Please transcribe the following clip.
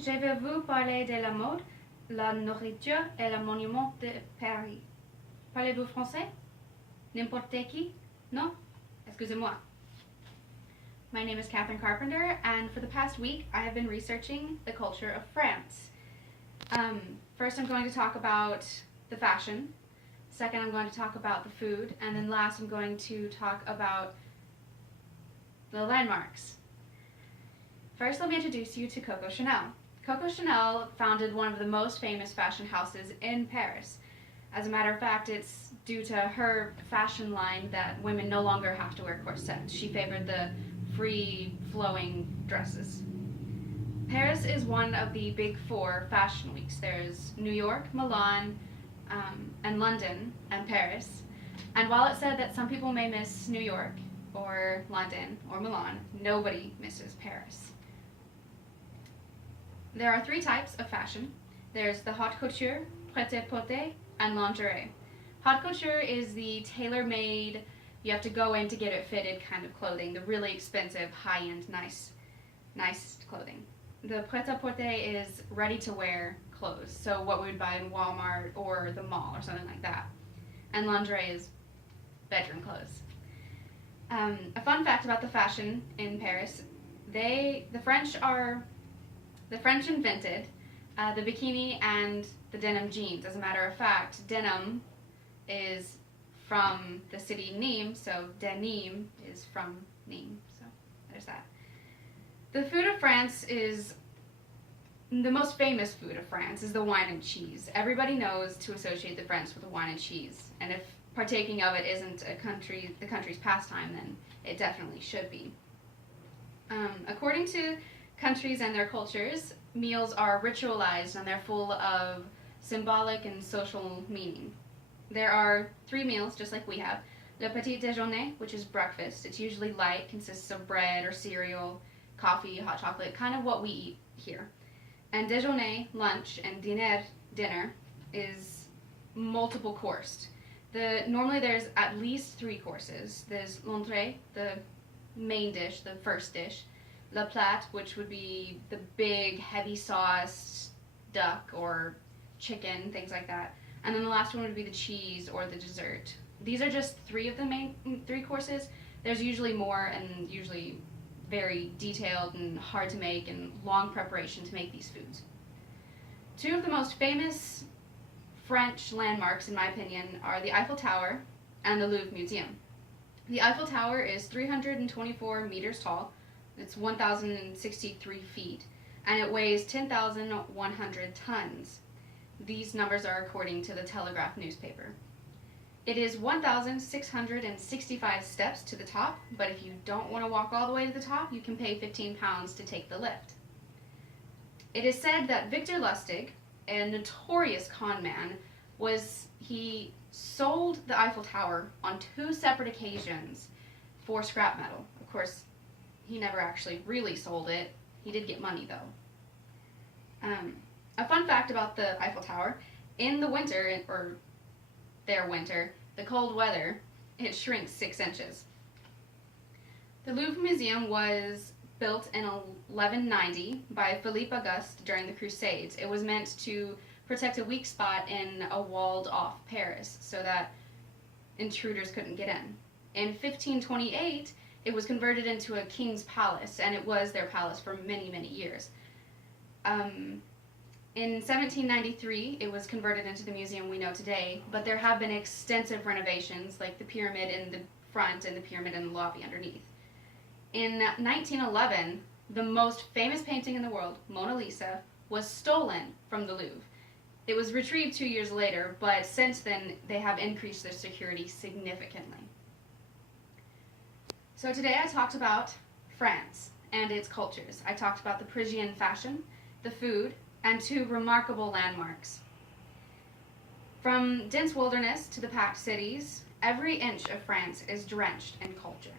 je vais vous parler de la mode, la nourriture et le monument de Paris. Parlez-vous français? N'importe qui? Non? Excusez-moi. My name is Catherine Carpenter, and for the past week, I have been researching the culture of France. First, I'm going to talk about the fashion. Second, I'm going to talk about the food. And then last, I'm going to talk about the landmarks. First, let me introduce you to Coco Chanel. Coco Chanel founded one of the most famous fashion houses in Paris. As a matter of fact, it's due to her fashion line that women no longer have to wear corsets. She favored the free-flowing dresses. Paris is one of the big four fashion weeks. There's New York, Milan, and London, and Paris. And while it's said that some people may miss New York, or London, or Milan, nobody misses Paris. There are three types of fashion. There's the haute couture, prêt-à-porter, and lingerie. Haute couture is the tailor-made, you have to go in to get it fitted kind of clothing, the really expensive, high-end, nice clothing. The prêt-à-porter is ready-to-wear clothes, so what we would buy in Walmart or the mall or something like that. And lingerie is bedroom clothes. A fun fact about the fashion in Paris, the French invented the bikini and the denim jeans. As a matter of fact, denim is from the city Nîmes, so denim is from Nîmes, so there's that. The food of France is, the most famous food of France is the wine and cheese. Everybody knows to associate the French with the wine and cheese, and if partaking of it isn't the country's pastime, then it definitely should be. According to countries and their cultures, meals are ritualized and they're full of symbolic and social meaning. There are three meals, just like we have. Le petit déjeuner, which is breakfast. It's usually light, consists of bread or cereal, coffee, hot chocolate, kind of what we eat here. And déjeuner, lunch, and dîner, dinner, is multiple coursed. Normally there's at least three courses. There's l'entrée, the main dish, the first dish. Le plat, which would be the big, heavy sauce, duck or chicken, things like that. And then the last one would be the cheese or the dessert. These are just three of the main three courses. There's usually more and usually very detailed and hard to make and long preparation to make these foods. Two of the most famous French landmarks, in my opinion, are the Eiffel Tower and the Louvre Museum. The Eiffel Tower is 324 meters tall. It's 1,063 feet, and it weighs 10,100 tons. These numbers are according to the Telegraph newspaper. It is 1,665 steps to the top, but if you don't want to walk all the way to the top, you can pay 15 pounds to take the lift. It is said that Victor Lustig, a notorious con man, he sold the Eiffel Tower on two separate occasions for scrap metal. Of course, he never actually really sold it. He did get money, though. A fun fact about the Eiffel Tower, in the winter, or their winter, the cold weather, it shrinks 6 inches. The Louvre Museum was built in 1190 by Philippe Auguste during the Crusades. It was meant to protect a weak spot in a walled-off Paris so that intruders couldn't get in. In 1528, it was converted into a king's palace, and it was their palace for many, many years. In 1793, it was converted into the museum we know today, but there have been extensive renovations, like the pyramid in the front and the pyramid in the lobby underneath. In 1911, the most famous painting in the world, Mona Lisa, was stolen from the Louvre. It was retrieved 2 years later, but since then, they have increased their security significantly. So today I talked about France and its cultures. I talked about the Parisian fashion, the food, and two remarkable landmarks. From dense wilderness to the packed cities, every inch of France is drenched in culture.